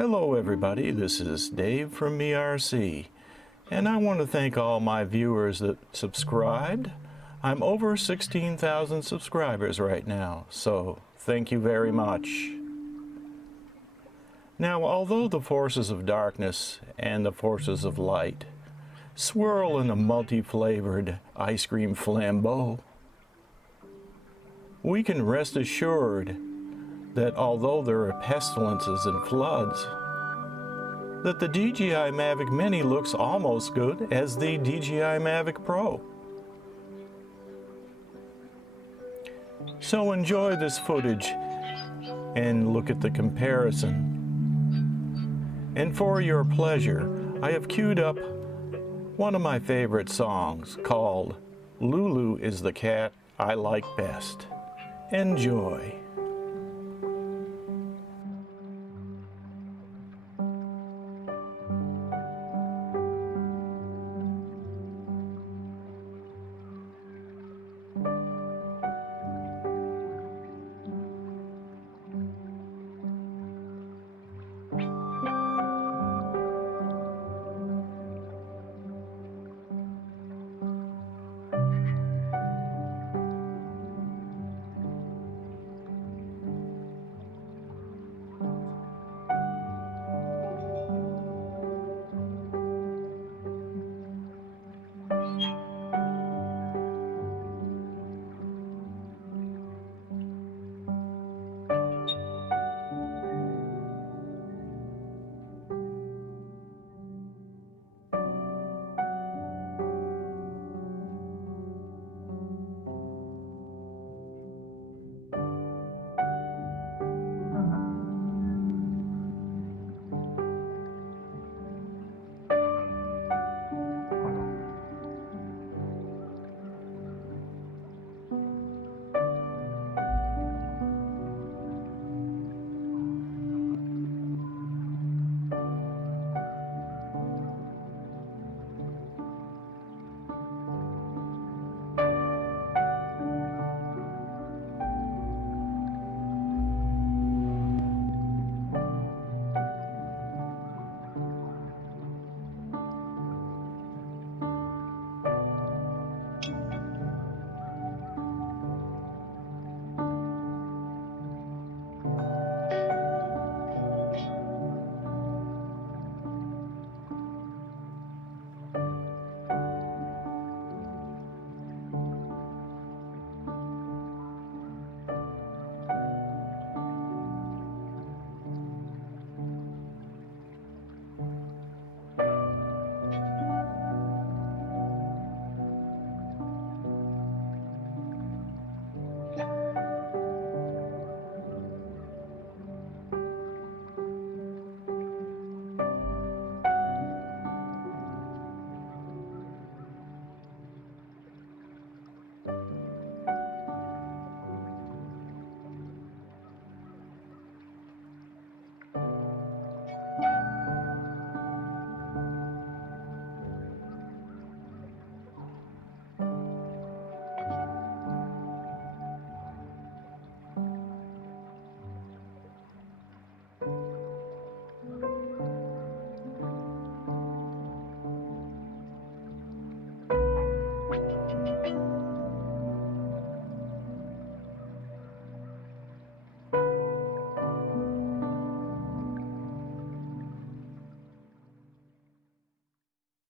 Hello everybody, this is Dave from ERC, and I want to thank all my viewers that subscribed. I'm over 16,000 subscribers right now, so thank you very much. Now, although the forces of darkness and the forces of light swirl in a multi-flavored ice cream flambeau, we can rest assured that although there are pestilences and floods, that the DJI Mavic Mini looks almost good as the DJI Mavic Pro. So enjoy this footage and look at the comparison. And for your pleasure, I have queued up one of my favorite songs called "Lulu is the Cat I Like Best." Enjoy.